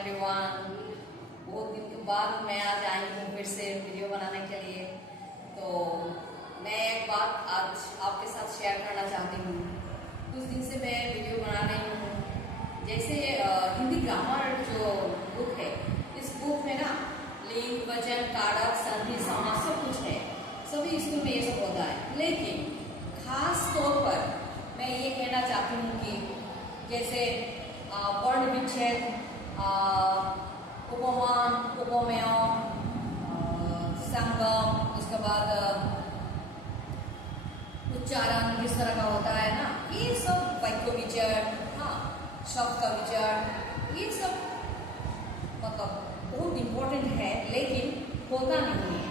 Everyone. बहुत दिन के बाद मैं आज आई हूँ फिर से वीडियो बनाने के लिए। तो मैं एक बात आज आपके साथ शेयर करना चाहती हूँ। कुछ दिन से मैं वीडियो बना रही हूँ। जैसे हिंदी ग्रामर जो बुक है, इस बुक में ना लिंग, वचन, कारक, संधि, समास सब कुछ है। सभी स्कूल में ये सब होता है, लेकिन खास तौर पर मैं ये कहना चाहती हूँ कि जैसे वर्ण विच्छेद, उपमान, उपमेय, संगम, उसके बाद उच्चारण किस तरह का होता है ना, ये सब वाक्य विचार, हाँ, शब्द का विचार, ये सब मतलब बहुत इम्पोर्टेंट है, लेकिन होता नहीं है।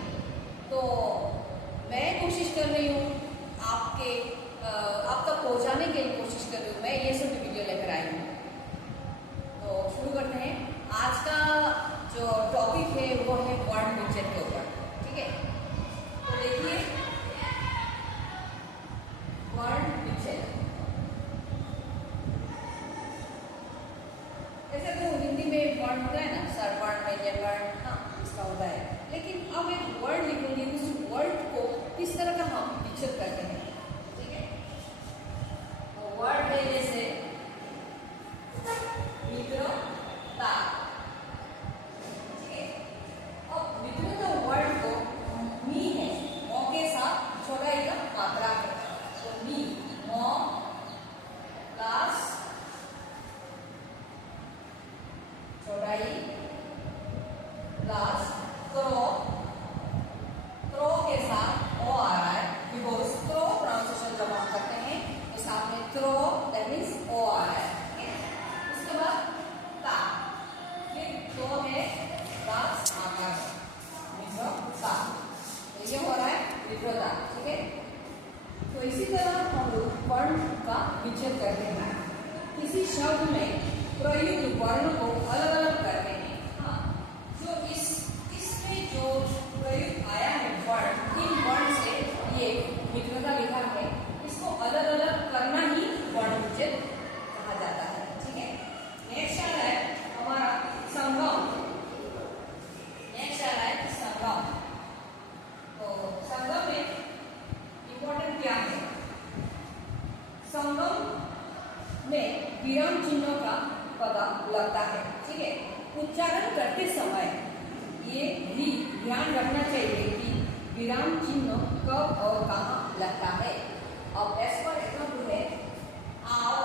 तो मैं कोशिश कर रही हूँ आप तक पहुँचाने की कोशिश कर रही हूँ। मैं ये सब वीडियो लेकर आई हूँ। तो शुरू करते हैं। आज का जो टॉपिक है वो है वर्ण विच्छेद के ऊपर, ठीक है। तो देखिए, वर्ण विच्छेद ऐसे तो हिंदी में वर्ण होता है ना, स्वरवर्ण, व्यंजन वर्ण, हाँ, इसका होता है। लेकिन अब एक वर्ड लिखूंगी, उस वर्ड को किस तरह का हम विच्छेद करते हैं, ठीक है। तो वर्ड है जैसे मित्रता, ठीक है। अब मित्रता वर्ड को मी है, मौ के साथ चौड़ाई का मात्रा है, तो मी, मौ प्लस चौड़ाई प्लस क्रो, क्रो के साथ ओ आ रहा है, बिकॉज क्रो प्रोनाउंसिएशन जब हम करते हैं तो साथ में क्रो, दैट मीन्स ओ आ रहा है। उसके बाद ता, फिर दो है प्लस आकार, मित्रता, तो ये हो रहा है मित्रता, ठीक है। तो इसी तरह हम लोग वर्ण का विच्छेद करते हैं। किसी शब्द में प्रयुक्त वर्ण को अलग अलग करते हैं। हाँ, जो इसमें जो प्रयुक्त आया है वर्ण, इन वर्ण से ये मित्रता लिखा है, इसको अलग अलग करना ही वर्ण विच्छेद कहा जाता है, ठीक है। नेक्स्ट आ रहा है हमारा संगम। नेक्स्ट आ रहा है संगम। तो संगम में इंपॉर्टेंट क्या है? संगम में विराम चिन्हों का पता लगता है, ठीक है। उच्चारण करते समय ये भी ध्यान रखना चाहिए कि विराम चिन्ह कब और कहाँ लगता है। अब एज पर एग्जाम्पल है आओ,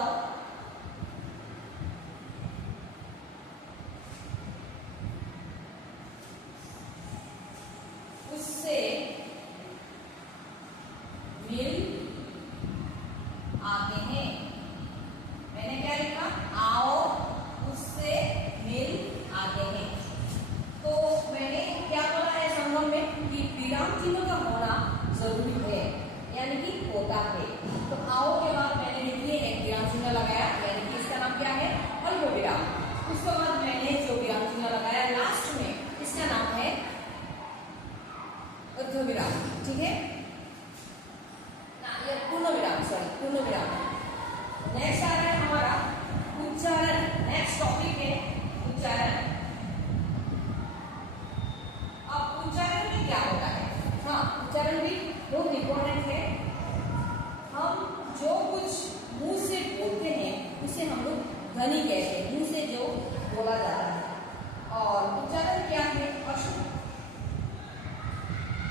उससे मिल आते हैं। मैंने क्या लिखा? आओ उससे मिल आते हैं। तो मैंने क्या बोला है संगम में कि विराम चिन्ह का होना जरूरी है, यानी कि होता है। तो आओ के बाद मैंने लिखिए एक विराम चिन्ह लगाया, यानी कि इसका नाम क्या है? अल्पविराम। उसके बाद मैंने जो विराम चिन्ह लगाया लास्ट में, इसका नाम है अर्धविराम, ठीक है ना, ये पूर्ण विराम, सॉरी पूर्ण विराम। नेक्स्ट आ रहा है हमारा उच्चारण। नेक्स्ट टॉपिक है उच्चारण। अब उच्चारण में क्या होता है? हाँ, उच्चारण भी बहुत इंपॉर्टेंट है। हम जो कुछ मुंह से बोलते हैं उसे हम लोग ध्वनि कहते हैं, मुंह से जो बोला जाता है। और उच्चारण क्या है? अशुद्ध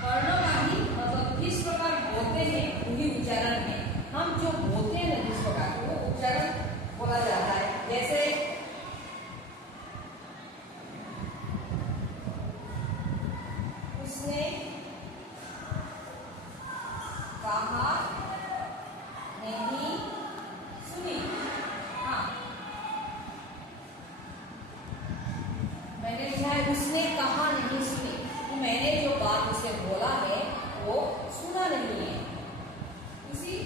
वर्णों का ही मतलब किस प्रकार बोलते हैं वही उच्चारण है। हम जो बोलते हैं जिस प्रकार वो उच्चारण बोला जाता है। जैसे उसने कहा नहीं सुनी, हाँ, मैंने लिखा है उसने कहा नहीं सुनी, तो मैंने जो बात उसे बोला है वो सुना नहीं है। इसी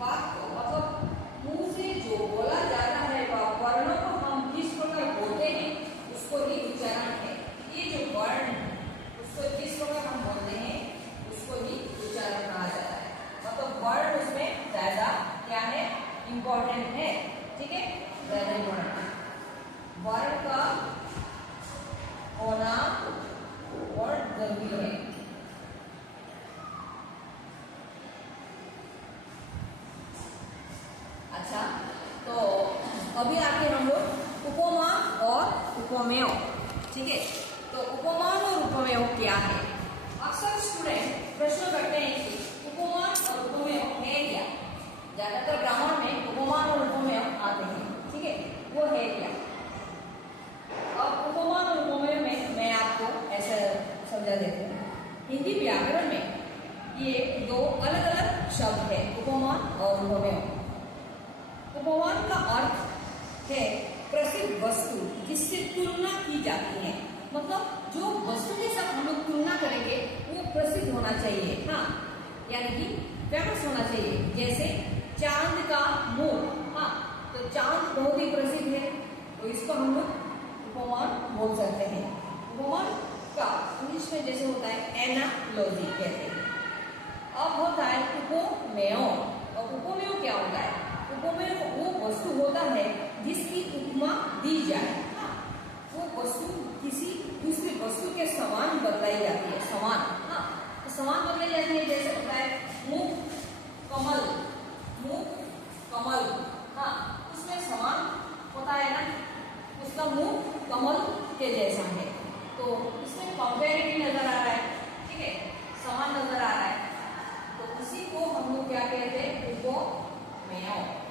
बात को मतलब मुंह से जो बोला जाता है वर्णों को हम किस प्रकार बोलते हैं उसको ही उच्चारण है। ये जो वर्ण उसको जिस प्रकार हम बोलते हैं उसको ही उच्चारण कहा जाता है। मतलब वर्ण उसमें ज्यादा क्या है? इंपॉर्टेंट है, ठीक है। ज्यादा वर्ण का होना और जरूरी है। अच्छा, तो अभी आके हम लोग उपमान और उपमेय, ठीक है। तो उपमान और उपमेय क्या है? अक्सर स्टूडेंट प्रश्न करते हैं कि उपमान और उपमेय है क्या। ज्यादातर ग्रामर में उपमान और उपमेय आते हैं, ठीक है, वो है क्या। अब उपमान और उपमेय में मैं आपको ऐसा समझा देती हूँ। हिंदी व्याकरण में ये दो अलग अलग शब्द है, उपमान और उपमेय। उपमान का अर्थ है प्रसिद्ध वस्तु जिससे तुलना की जाती है, मतलब जो वस्तु के साथ हम लोग तुलना करेंगे वो प्रसिद्ध होना चाहिए, हाँ, यानी कि फेमस होना चाहिए। जैसे चांद का मुंह, हाँ, तो चांद बहुत ही प्रसिद्ध है, तो इसको हम लोग उपमान बोल सकते हैं। उपमान का इंग्लिश में जैसे होता है एनालॉजी कहते हैं। अब होता है उपमेय। और उपमेय क्या होता है? उपमेय वो वस्तु होता है जिसकी उपमा दी जाए, हाँ, वो वस्तु किसी दूसरी वस्तु के समान बदलाई जाती है, समान, हाँ, तो समान बदलाई जाती है। जैसे होता है मुख कमल, मुख कमल, हाँ, उसमें समान होता है ना, उसका मुख कमल के जैसा है, तो इसमें कंपेरिटी नजर आ रहा है, ठीक है, समान नजर आ रहा है, तो उसी को हम लोग क्या कहते हैं? उपमेय।